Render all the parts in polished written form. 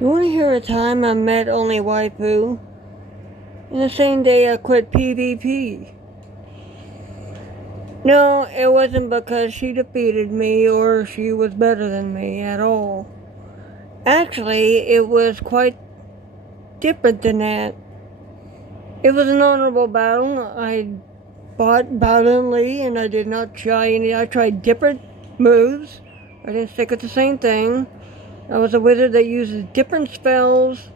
You want to hear a time I met Onlywaifu? And the same day I quit PvP. No, it wasn't because she defeated me or she was better than me at all. Actually, it was quite different than that. It was an honorable battle. I fought valiantly and I did not try any. I tried different moves. I didn't stick with the same thing. I was a wizard that uses different spells,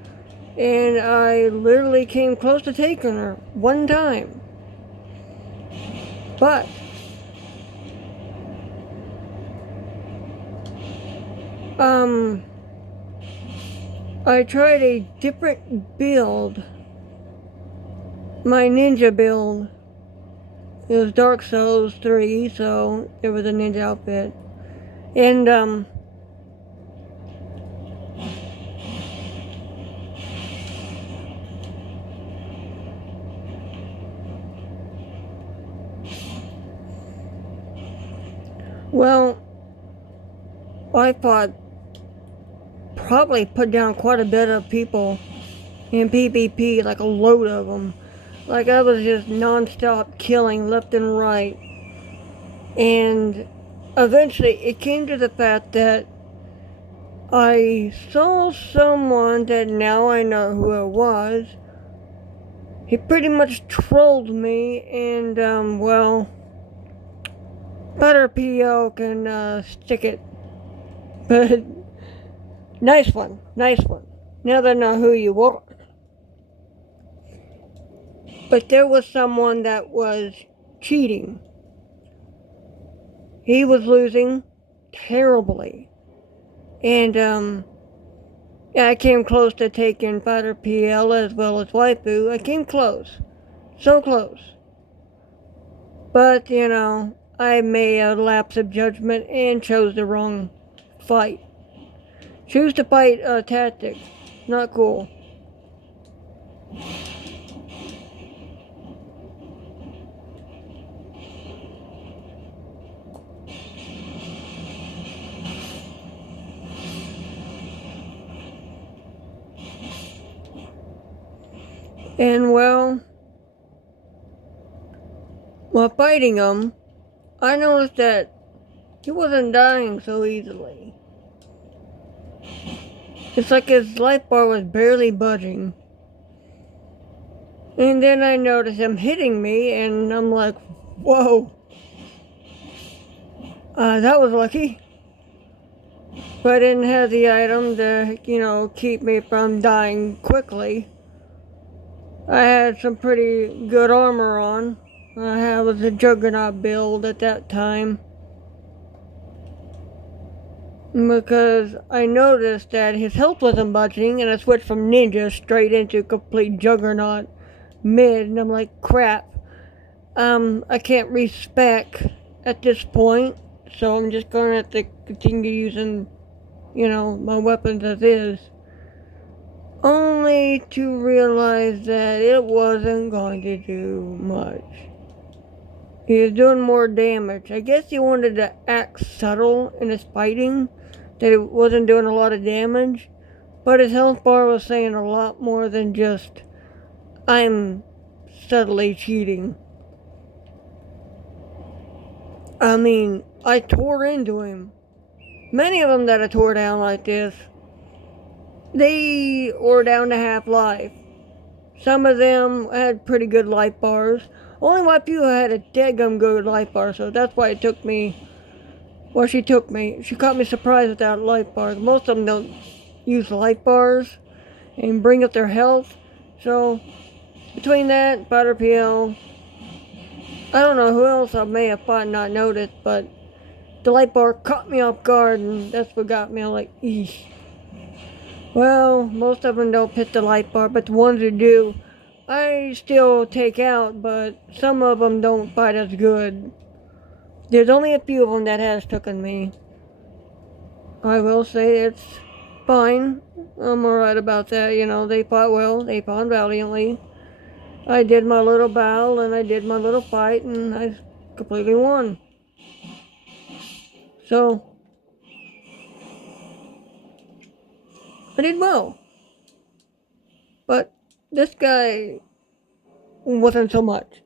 and I literally came close to taking her one time. But um I tried a different build. My ninja build. It was Dark Souls 3, so it was a ninja outfit. And well, I fought probably put down quite a bit of people in PvP, like a load of them. Like I was just non-stop killing left and right. And eventually it came to the fact that I saw someone that now I know who it was. He pretty much trolled me, and well, better PO can stick it. But nice one, nice one. Now that I know who you are. But there was someone that was cheating. He was losing terribly. And yeah, I came close to taking Fighter PL as well as Waifu. I came close. So close. But, I made a lapse of judgment and chose the wrong fight. Choose to fight a tactic. Not cool. And well, while fighting him, I noticed that he wasn't dying so easily. It's like his life bar was barely budging. And then I noticed him hitting me, and I'm like, whoa, that was lucky. But I didn't have the item to, keep me from dying quickly. I had some pretty good armor on. I was a juggernaut build at that time. Because I noticed that his health wasn't budging, and I switched from ninja straight into complete juggernaut mid, and I'm like, crap. I can't respec at this point, so I'm just gonna have to continue using, my weapons as is. Only to realize that it wasn't going to do much. He was doing more damage. I guess he wanted to act subtle in his fighting, that it wasn't doing a lot of damage, but his health bar was saying a lot more than just, I'm subtly cheating. I mean, I tore into him. Many of them that I tore down like this, they were down to half life. Some of them had pretty good life bars. Only my few had a deadgum good life bar, so that's why it took me. Well, she took me. She caught me surprised without life bars. Most of them don't use life bars and bring up their health. So, between that, Butter PL, I don't know who else I may have fought and not noticed, but the light bar caught me off guard, and that's what got me. I'm like, eesh. Well, most of them don't hit the light bar, but the ones who do, I still take out, but some of them don't fight as good. There's only a few of them that has taken me. I will say it's fine. I'm alright about that. They fought well, they fought valiantly. I did my little battle and I did my little fight and I completely won. So, I did well. But this guy wasn't so much.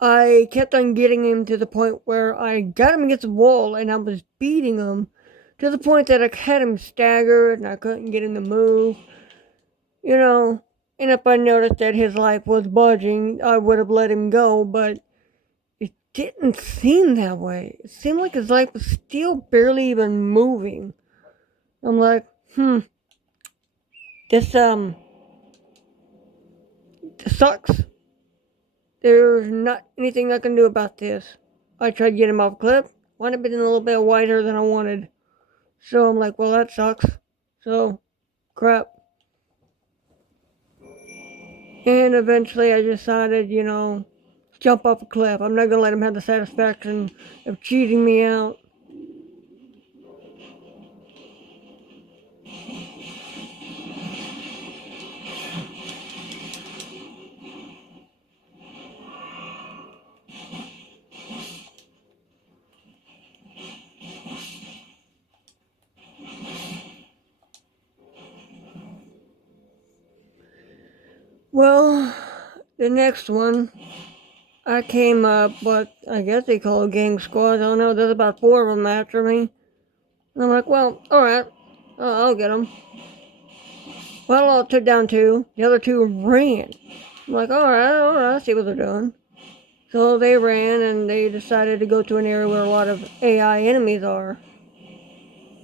I kept on getting him to the point where I got him against the wall and I was beating him to the point that I had him staggered and I couldn't get him to move. You know, and if I noticed that his life was budging, I would have let him go, but it didn't seem that way. It seemed like his life was still barely even moving. I'm like, this, this sucks. There's not anything I can do about this. I tried to get him off a cliff. Wound up being a little bit wider than I wanted. So I'm like, well, that sucks. So, crap. And eventually I decided, jump off a cliff. I'm not going to let him have the satisfaction of cheating me out. Well, the next one, I came up what I guess they call a gang squad. I don't know, there's about 4 of them after me. And I'm like, well, alright, I'll get them. Well, I took down 2. The other 2 ran. I'm like, alright, I see what they're doing. So they ran and they decided to go to an area where a lot of AI enemies are.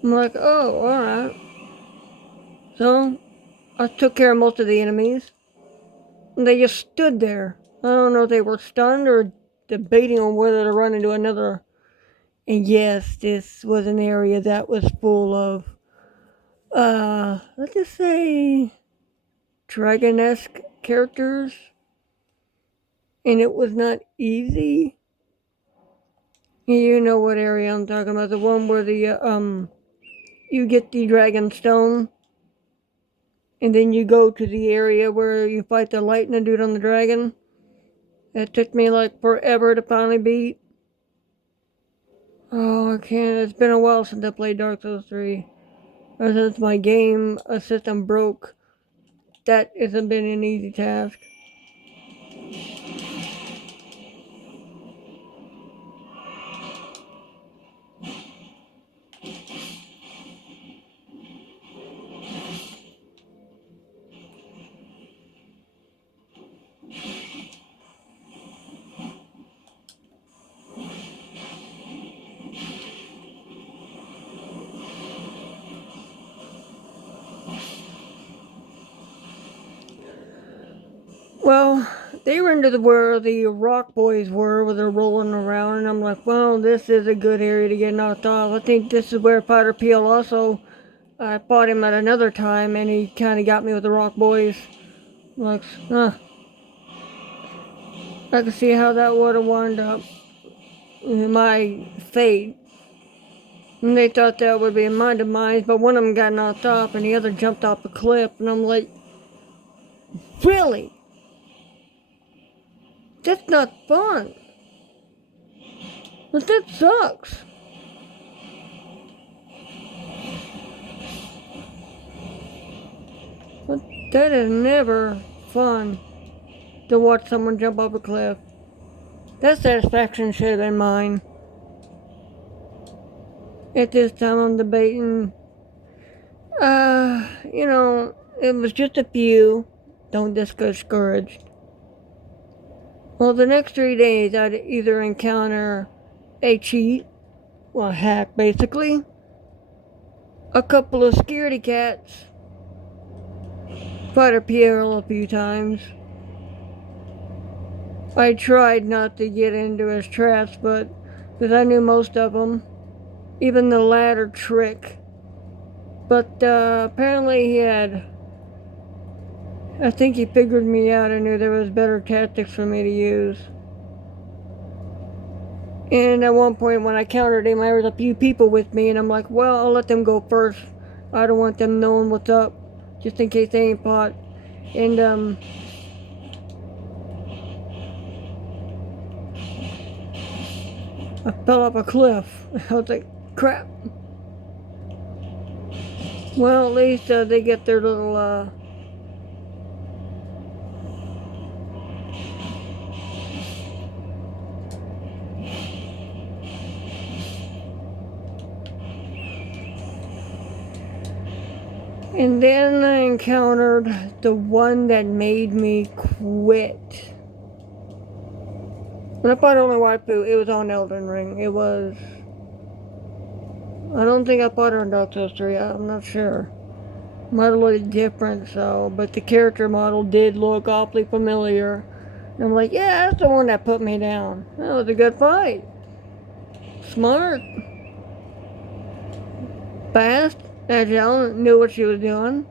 I'm like, oh, alright. So I took care of most of the enemies. And they just stood there. I don't know if they were stunned or debating on whether to run into another. And yes, this was an area that was full of, let's just say, dragon-esque characters. And it was not easy. You know what area I'm talking about. The one where you get the dragon stone. And then you go to the area where you fight the lightning dude on the dragon. It took me like forever to finally beat. Oh, I can't. It's been a while since I played Dark Souls 3. Or since my game system broke. That hasn't been an easy task. Well, they were into where the rock boys were, where they're rolling around, and I'm like, well, this is a good area to get knocked off. I think this is where Powder Peel also, I fought him at another time, and he kind of got me with the rock boys. I'm like, I could see how that would have wound up my fate. And they thought that would be my demise, but one of them got knocked off, and the other jumped off a cliff, and I'm like, really? That's not fun. But that sucks. But that is never fun to watch someone jump off a cliff. That satisfaction should have been mine. At this time I'm debating, it was just a few. Don't get discouraged. Well, the next 3 days I'd either encounter a cheat, well, a hack basically, a couple of scaredy cats, fight a PL a few times. I tried not to get into his traps, but because I knew most of them, even the ladder trick. But apparently I think he figured me out and knew there was better tactics for me to use. And at one point when I countered him, there was a few people with me, and I'm like, well, I'll let them go first. I don't want them knowing what's up, just in case they ain't fought. And I fell off a cliff. I was like, crap. Well, at least they get their little and then I encountered the one that made me quit. When I bought Onlywaifu, it was on Elden Ring. It was... I don't think I bought her on Dark Souls 3. I'm not sure. Might have looked different, so... But the character model did look awfully familiar. And I'm like, yeah, that's the one that put me down. That was a good fight. Smart. Fast. Agile. Knew what she was doing.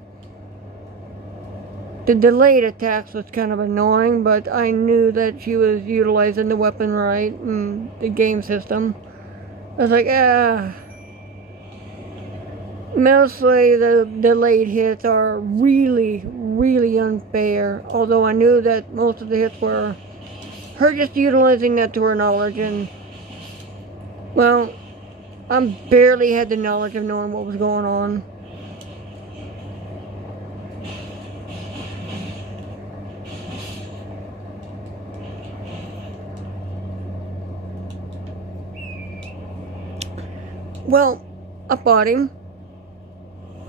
The delayed attacks was kind of annoying, but I knew that she was utilizing the weapon right in the game system. I was like, mostly the delayed hits are really, really unfair. Although I knew that most of the hits were her just utilizing that to her knowledge, and well, I barely had the knowledge of knowing what was going on. Well, I fought him.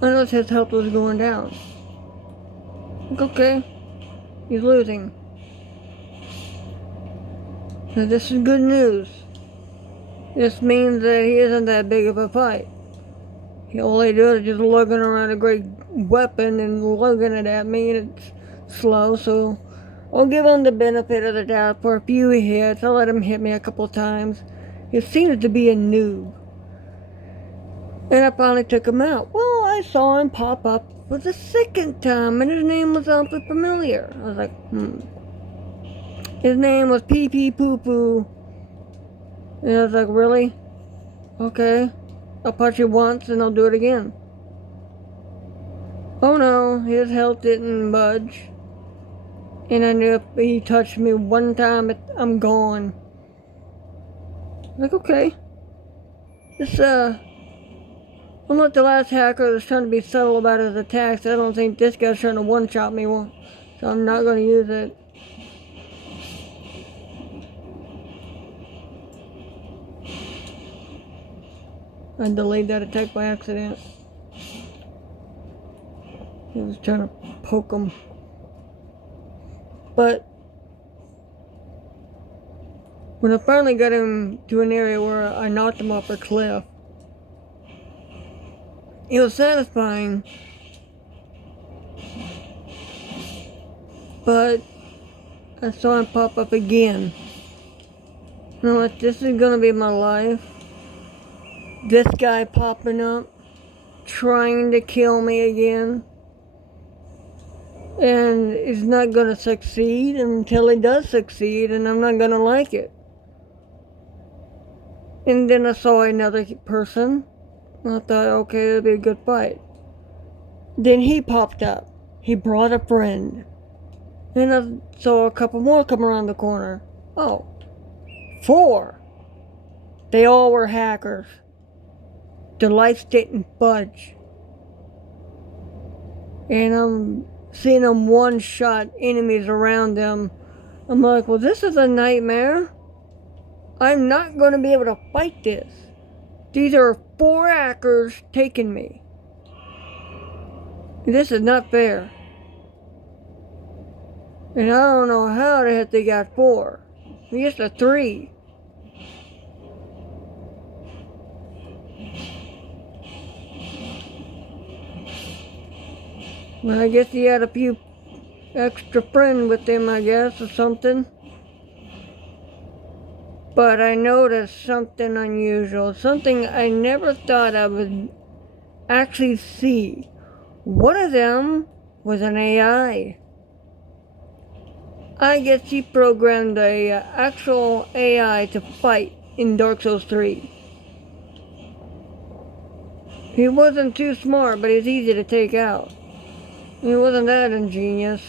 I noticed his health was going down. Okay, he's losing. Now this is good news. This means that he isn't that big of a fight. All he does is just lugging around a great weapon and lugging it at me, and it's slow, so I'll give him the benefit of the doubt for a few hits. I'll let him hit me a couple times. He seems to be a noob. And I finally took him out. Well, I saw him pop up for the second time, and his name was awfully familiar. I was like, His name was Pee Pee Poo Poo. And I was like, really? Okay. I'll punch you once and I'll do it again. Oh no, his health didn't budge. And I knew if he touched me one time, I'm gone. I was like, okay. This, unlike the last hacker that's trying to be subtle about his attacks, I don't think this guy's trying to one-shot me, so I'm not going to use it. I delayed that attack by accident. He was trying to poke him. But when I finally got him to an area where I knocked him off a cliff, it was satisfying, but I saw him pop up again. You know what, this is gonna be my life. This guy popping up, trying to kill me again, and he's not gonna succeed until he does succeed, and I'm not gonna like it. And then I saw another person. I thought, okay, it'll be a good fight. Then he popped up. He brought a friend. And I saw a couple more come around the corner. Oh, 4. They all were hackers. Their lights didn't budge. And I'm seeing them one-shot enemies around them. I'm like, well, this is a nightmare. I'm not going to be able to fight this. These are 4 hackers taking me. This is not fair. And I don't know how the heck they got 4. It's a 3. Well, I guess he had a few extra friends with him, I guess, or something. But I noticed something unusual, something I never thought I would actually see. One of them was an AI. I guess he programmed a actual AI to fight in Dark Souls 3. He wasn't too smart, but he's easy to take out. He wasn't that ingenious.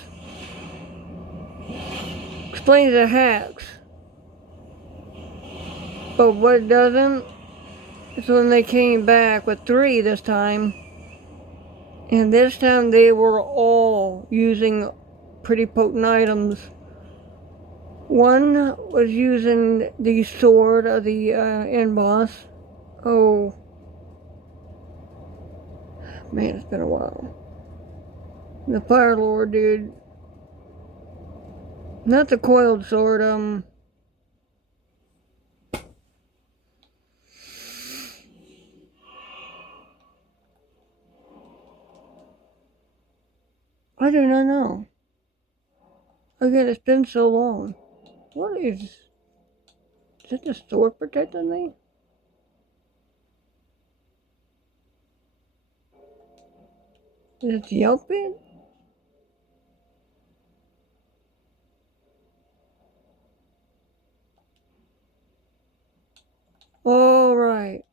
Explains the hacks. But what it doesn't is when they came back with 3 this time, And this time they were all using pretty potent items. One was using the sword of the end boss. Oh, man, it's been a while. The Fire Lord, dude. Not the coiled sword, I do not know. Again, it's been so long. What is it the sword protecting me? Is it the outfit? Alright.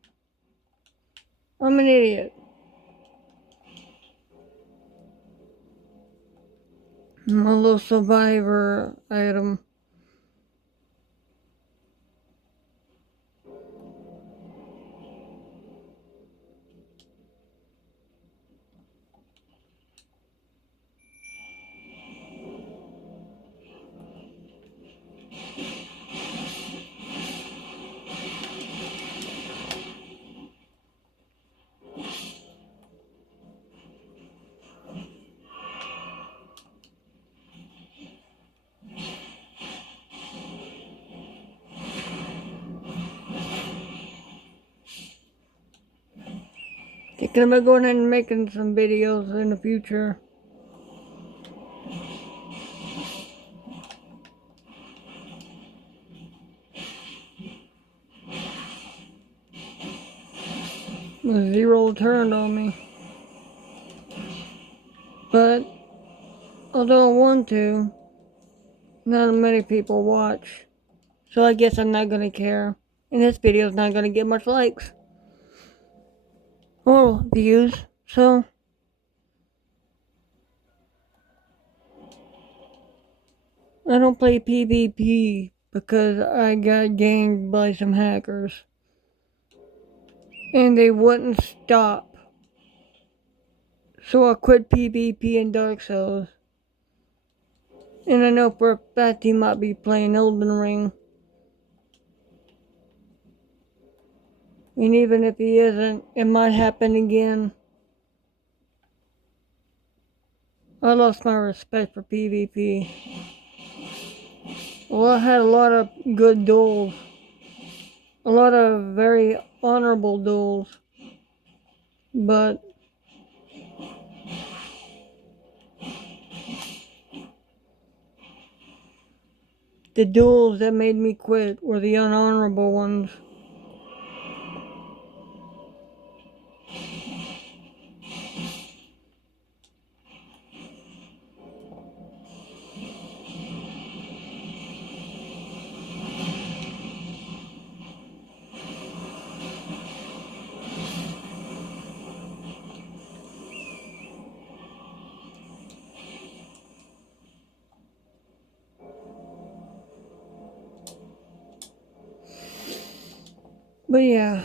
I'm an idiot. My little survivor item. Thinking about going ahead and making some videos in the future. The zero turned on me. But, although I want to, not many people watch. So I guess I'm not gonna care. And this video's not gonna get much likes. Or views. So, I don't play PvP because I got ganked by some hackers. And they wouldn't stop. So I quit PvP in Dark Souls. And I know for a fact he might be playing Elden Ring. And even if he isn't, it might happen again. I lost my respect for PvP. Well, I had a lot of good duels. A lot of very honorable duels. But the duels that made me quit were the unhonorable ones. But yeah.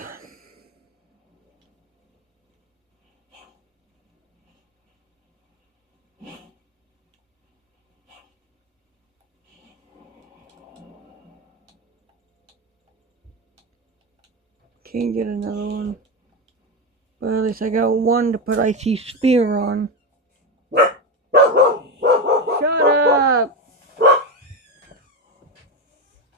Can't get another one. But at least I got one to put Icy Spear on.